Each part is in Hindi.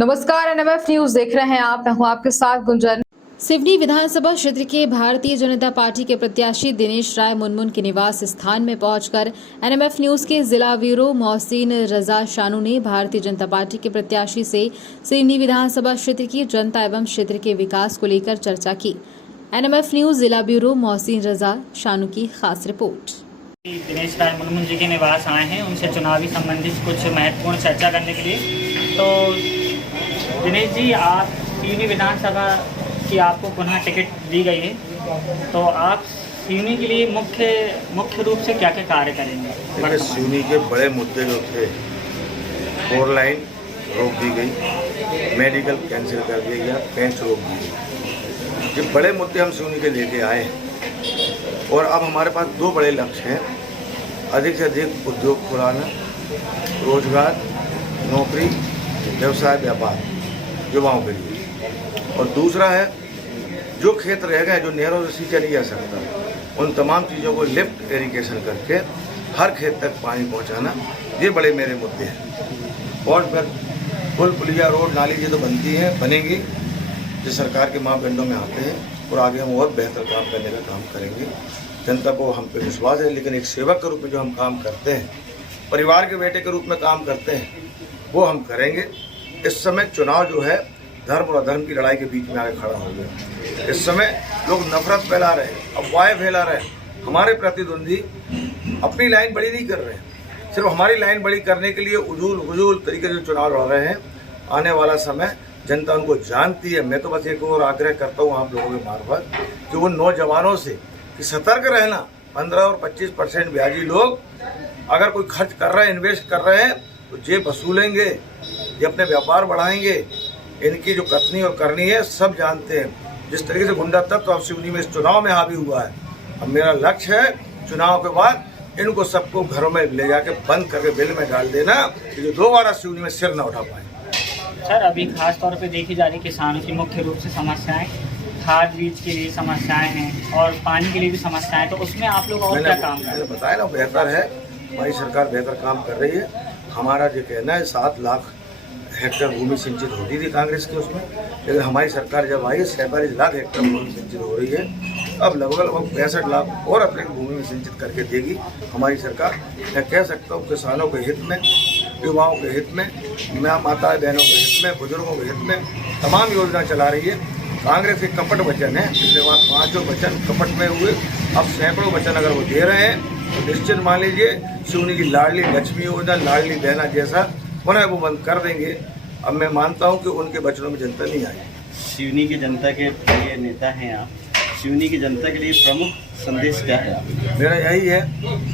नमस्कार, एनएमएफ न्यूज देख रहे हैं आप। मैं हूं आपके साथ गुंजन। सिवनी विधानसभा क्षेत्र के भारतीय जनता पार्टी के प्रत्याशी दिनेश राय मुनमुन के निवास स्थान में पहुंचकर एनएमएफ न्यूज के जिला ब्यूरो मोहसिन रजा शानू ने भारतीय जनता पार्टी के प्रत्याशी से सिवनी विधानसभा क्षेत्र की जनता एवं क्षेत्र के विकास को लेकर चर्चा की। एनएमएफ न्यूज जिला ब्यूरो मोहसिन रजा शानू की खास रिपोर्ट। दिनेश राय मुनमुन जी के निवास आए हैं उनसे चुनावी संबंधित कुछ महत्वपूर्ण चर्चा करने के लिए। तो दिनेश जी, आप सिवनी विधानसभा की आपको पुनः टिकट दी गई है, तो आप सिवनी के लिए मुख्य रूप से क्या क्या कार्य करेंगे? सिवनी के बड़े मुद्दे जो थे, 4 लाइन रोक दी गई, मेडिकल कैंसिल कर दिया गया, पेंच रोक दी गई। ये बड़े मुद्दे हम सिवनी के लेके आए और अब हमारे पास 2 बड़े लक्ष्य हैं। अधिक से अधिक उद्योग खुलाना, रोजगार, नौकरी, व्यवसाय, व्यापार युवाओं के लिए, और दूसरा है जो खेत रह गए जो नहरों से सींचा नहीं जा सकता, उन तमाम चीज़ों को लिफ्ट इरिगेशन करके हर खेत तक पानी पहुंचाना। ये बड़े मेरे मुद्दे हैं। और फिर पुल, पुलिया, रोड, नाली ये तो बनती हैं, बनेंगी, जो सरकार के मापदंडों में आते हैं, और आगे हम और बेहतर काम करने का काम करेंगे। जनता को हम पे विश्वास है, लेकिन एक सेवक के रूप में जो हम काम करते हैं, परिवार के बेटे के रूप में काम करते हैं, वो हम करेंगे। इस समय चुनाव जो है धर्म और अधर्म की लड़ाई के बीच में आगे खड़ा हो गया। इस समय लोग नफरत फैला रहे हैं, अफवाहें फैला रहे हैं। हमारे प्रतिद्वंदी अपनी लाइन बड़ी नहीं कर रहे हैं, सिर्फ हमारी लाइन बड़ी करने के लिए उजूल तरीके से चुनाव लड़ रहे हैं। आने वाला समय जनता उनको जानती है। मैं तो बस एक और आग्रह करता हूँ आप लोगों के मार्फत कि वो नौजवानों से कि सतर्क रहना। 15 और 25% ब्याजी लोग अगर कोई खर्च कर रहे हैं, इन्वेस्ट कर रहे हैं, तो जेब वसूलेंगे, ये अपने व्यापार बढ़ाएंगे। इनकी जो कथनी और करनी है सब जानते हैं। जिस तरीके से गुंडा तत्व अब सिवनी में इस चुनाव में हावी हुआ है, अब मेरा लक्ष्य है चुनाव के बाद इनको सबको घरों में ले जाके बंद करके बिल में डाल देना कि जो दोबारा सिवनी में सिर न उठा पाए। सर, अभी खास तौर पे देखी जा रही किसानों की मुख्य रूप से समस्याएं, खाद बीज के लिए समस्याएं हैं और पानी के लिए भी समस्याएं, तो उसमें आप लोग और क्या काम करें? मैंने बताया ना, बेहतर है, हमारी सरकार बेहतर काम कर रही है। हमारा जो कहना है 7 लाख हेक्टेयर भूमि सिंचित होती थी कांग्रेस की उसमें, लेकिन हमारी सरकार जब आई 47 लाख हेक्टेयर भूमि सिंचित हो रही है। अब लगभग 65 लाख और अतिरिक्त भूमि में सिंचित करके देगी हमारी सरकार। मैं कह सकता हूँ किसानों के हित में, युवाओं के हित में, माता बहनों के हित में, बुजुर्गों के हित में तमाम योजना चला रही है। कांग्रेस के कपट वचन है, पिछले बार 5 वचन कपट में हुए, अब सैकड़ों वचन अगर वो दे रहे हैं तो निश्चित मान लीजिए सिवनी की लाडली लक्ष्मी योजना, लाडली बहना जैसा पुनः वो बंद कर देंगे। अब मैं मानता हूं कि उनके वचनों में जनता नहीं आई। सिवनी की जनता के प्रिय नेता हैं आप, सिवनी की जनता के लिए प्रमुख संदेश क्या है? मेरा यही है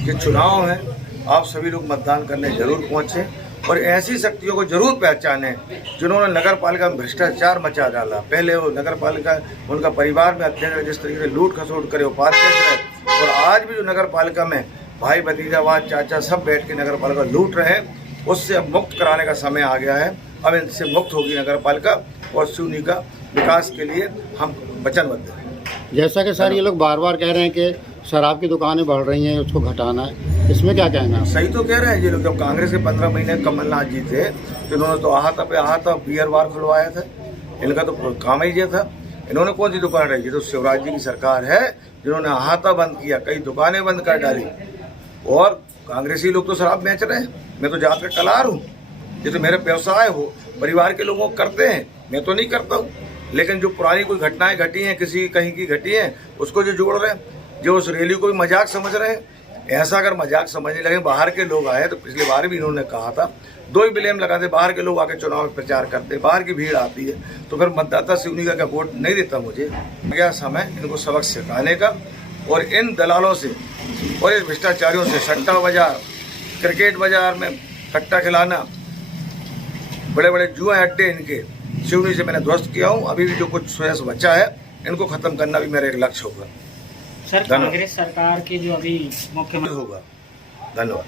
कि चुनाव है, आप सभी लोग मतदान करने जरूर पहुँचें और ऐसी शक्तियों को जरूर पहचानें जिन्होंने नगर पालिका में भ्रष्टाचार मचा डाला। पहले वो नगर पालिका, उनका परिवार में अत्याचार, जिस तरीके से लूट खसोट करे उपाध्यक्ष रहे, और आज भी जो नगर पालिका में भाई भतीजावाद, चाचा सब बैठ के नगर पालिका लूट रहे हैं, उससे अब मुक्त कराने का समय आ गया है। अब इनसे मुक्त होगी नगर पालिका और सिवनी का विकास के लिए हम वचनबद्ध हैं। जैसा कि सर ये लोग बार बार कह रहे हैं कि शराब की दुकानें बढ़ रही हैं, उसको घटाना है, इसमें क्या कहना है? सही तो कह रहे हैं ये लोग। जब कांग्रेस के 15 महीने कमलनाथ जी थे तो इन्होंने तो आहता पे आहता बियर बार खुलवाया था। इनका तो काम ही ये था। इन्होंने कौन सी दुकान रखी? तो शिवराज जी की सरकार है जिन्होंने आहता बंद किया, कई दुकानें बंद कर डाली, और कांग्रेसी लोग तो शराब बेच रहे हैं। मैं तो जात का कलार हूँ, ये तो मेरे व्यवसाय हो, परिवार के लोगों को करते हैं, मैं तो नहीं करता हूँ। लेकिन जो पुरानी कोई घटनाएं घटी हैं, किसी कहीं की घटी हैं, उसको जो जोड़ रहे हैं, जो उस रैली को भी मजाक समझ रहे हैं। ऐसा अगर मजाक समझने लगे, बाहर के लोग आए तो पिछली बार भी इन्होंने कहा था, 2 ही ब्लेम लगाते, बाहर के लोग आके चुनाव में प्रचार करते, बाहर की भीड़ आती है, तो फिर मतदाता सिवनी का क्या वोट नहीं देता मुझे? गया समय इनको सबक सिखाने का, और इन दलालों से और इस भ्रष्टाचारियों से, सट्टा बाजार, क्रिकेट बाजार में कट्टा खिलाना, बड़े बड़े जुआ अड्डे इनके सिवनी से मैंने ध्वस्त किया हूँ। अभी भी जो कुछ स्वयं बचा है इनको खत्म करना भी मेरा एक लक्ष्य होगा। सर, कांग्रेस सरकार की जो अभी मुख्यमंत्री होगा। धन्यवाद।